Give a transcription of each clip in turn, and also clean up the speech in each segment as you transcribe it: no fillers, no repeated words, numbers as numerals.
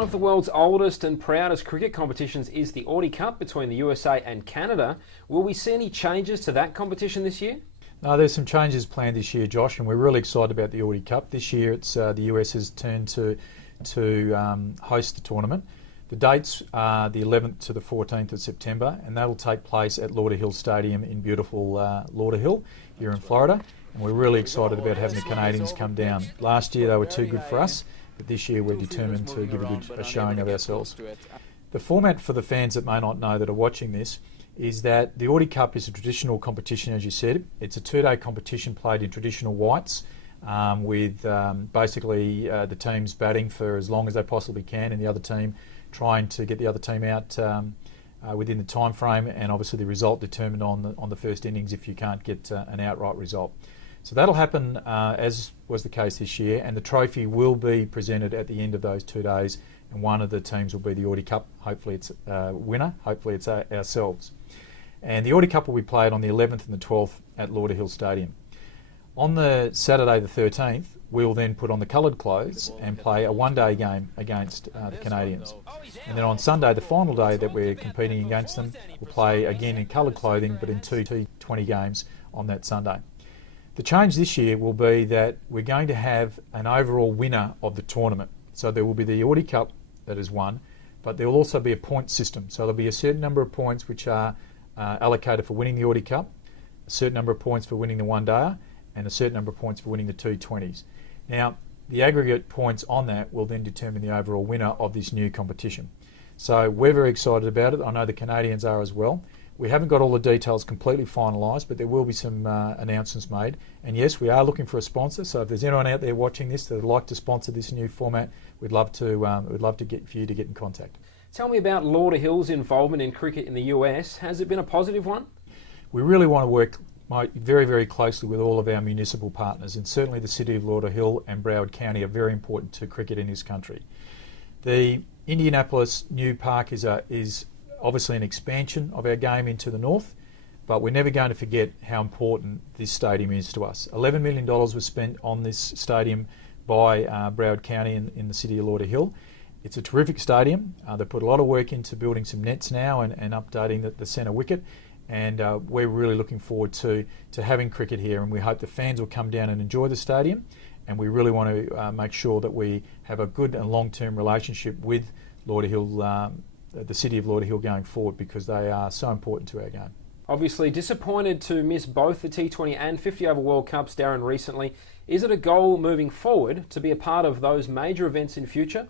One of the world's oldest and proudest cricket competitions is the Audi Cup between the USA and Canada. Will we see any changes to that competition this year? No, there's some changes planned this year, Josh, and we're really excited about the Audi Cup. This year it's the US's turn to host the tournament. The dates are the 11th to the 14th of September, and that'll take place at Lauderhill Stadium in beautiful Lauderhill here in Florida. And we're really excited about having the Canadians come down. Last year they were too good for us, but this year we're determined to give a showing of ourselves. The format for the fans that may not know that are watching this is that the Audi Cup is a traditional competition, as you said. It's a two-day competition played in traditional whites with basically the teams batting for as long as they possibly can and the other team trying to get the other team out within the time frame, and obviously the result determined on the first innings if you can't get an outright result. So that'll happen as was the case this year, and the trophy will be presented at the end of those 2 days, and one of the teams will be the Audi Cup. Hopefully it's a winner, hopefully it's ourselves. And the Audi Cup will be played on the 11th and the 12th at Lauderhill Stadium. On the Saturday the 13th, we'll then put on the coloured clothes and play a one-day game against the Canadians. And then on Sunday, the final day that we're competing against them, we'll play again in coloured clothing, but in two T20 games on that Sunday. The change this year will be that we're going to have an overall winner of the tournament. So there will be the Audi Cup that is won, but there will also be a point system. So there'll be a certain number of points which are allocated for winning the Audi Cup, a certain number of points for winning the one-dayer, and a certain number of points for winning the T20s. Now, the aggregate points on that will then determine the overall winner of this new competition. So we're very excited about it. I know the Canadians are as well. We haven't got all the details completely finalised, but there will be some announcements made. And yes, we are looking for a sponsor. So if there's anyone out there watching this that would like to sponsor this new format, we'd love to get for you to get in contact. Tell me about Lauderhill's involvement in cricket in the US. Has it been a positive one? We really want to work very, very closely with all of our municipal partners, and certainly the City of Lauderhill and Broward County are very important to cricket in this country. The Indianapolis new park is obviously an expansion of our game into the north, but we're never going to forget how important this stadium is to us. $11 million was spent on this stadium by Broward County in the City of Lauderhill. It's a terrific stadium. They put a lot of work into building some nets now and updating the centre wicket. And we're really looking forward to having cricket here, and we hope the fans will come down and enjoy the stadium, and we really want to make sure that we have a good and long-term relationship with Lauderhill, the City of Lauderhill going forward, because they are so important to our game. Obviously disappointed to miss both the T20 and 50 over World Cups, Darren, recently. Is it a goal moving forward to be a part of those major events in future?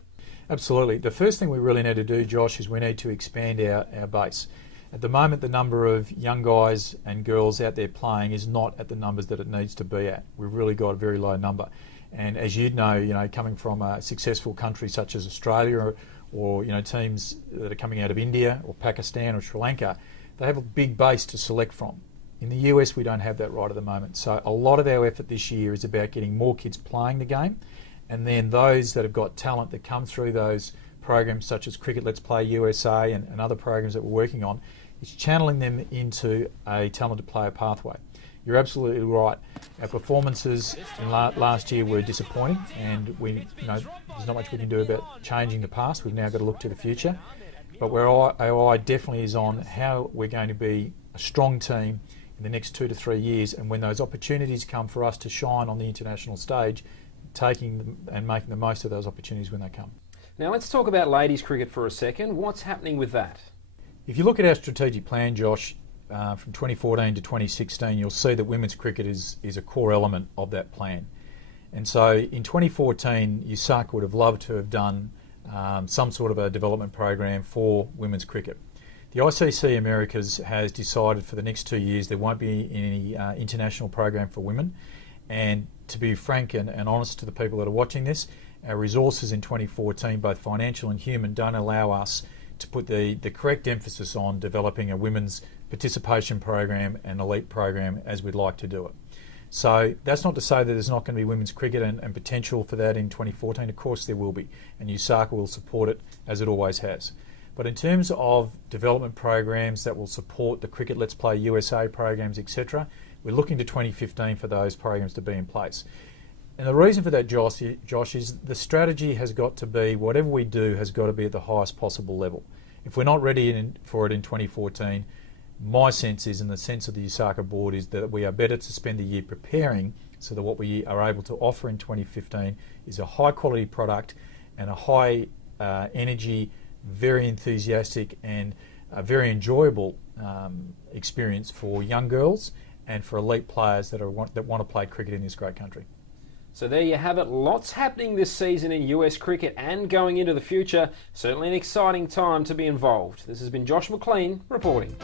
Absolutely. The first thing we really need to do, Josh, is we need to expand our base. At the moment, the number of young guys and girls out there playing is not at the numbers that it needs to be at. We've really got a very low number. And as you know, coming from a successful country such as Australia or teams that are coming out of India or Pakistan or Sri Lanka, they have a big base to select from. In the US, we don't have that right at the moment. So a lot of our effort this year is about getting more kids playing the game, and then those that have got talent that come through those programs such as Cricket Let's Play USA and other programs that we're working on, is channeling them into a talented player pathway. You're absolutely right. Our performances in last year were disappointing, and there's not much we can do about changing the past. We've now got to look to the future. But where our eye definitely is on how we're going to be a strong team in the next 2 to 3 years, and when those opportunities come for us to shine on the international stage, taking them and making the most of those opportunities when they come. Now let's talk about ladies cricket for a second. What's happening with that? If you look at our strategic plan, Josh, from 2014 to 2016, you'll see that women's cricket is a core element of that plan. And so in 2014, USACA would have loved to have done some sort of a development program for women's cricket. The ICC Americas has decided for the next 2 years there won't be any international program for women. And to be frank and honest to the people that are watching this, our resources in 2014, both financial and human, don't allow us to put the correct emphasis on developing a women's participation program and elite program as we'd like to do it. So that's not to say that there's not going to be women's cricket and potential for that in 2014. Of course there will be, and USACA will support it as it always has. But in terms of development programs that will support the Cricket Let's Play USA programs, etc., we're looking to 2015 for those programs to be in place. And the reason for that, Josh, is the strategy has got to be, whatever we do has got to be at the highest possible level. If we're not ready for it in 2014, my sense is, and the sense of the USACA board, is that we are better to spend the year preparing so that what we are able to offer in 2015 is a high quality product and a high energy, very enthusiastic and a very enjoyable experience for young girls and for elite players that want to play cricket in this great country. So there you have it. Lots happening this season in US cricket and going into the future. Certainly an exciting time to be involved. This has been Josh McLean reporting.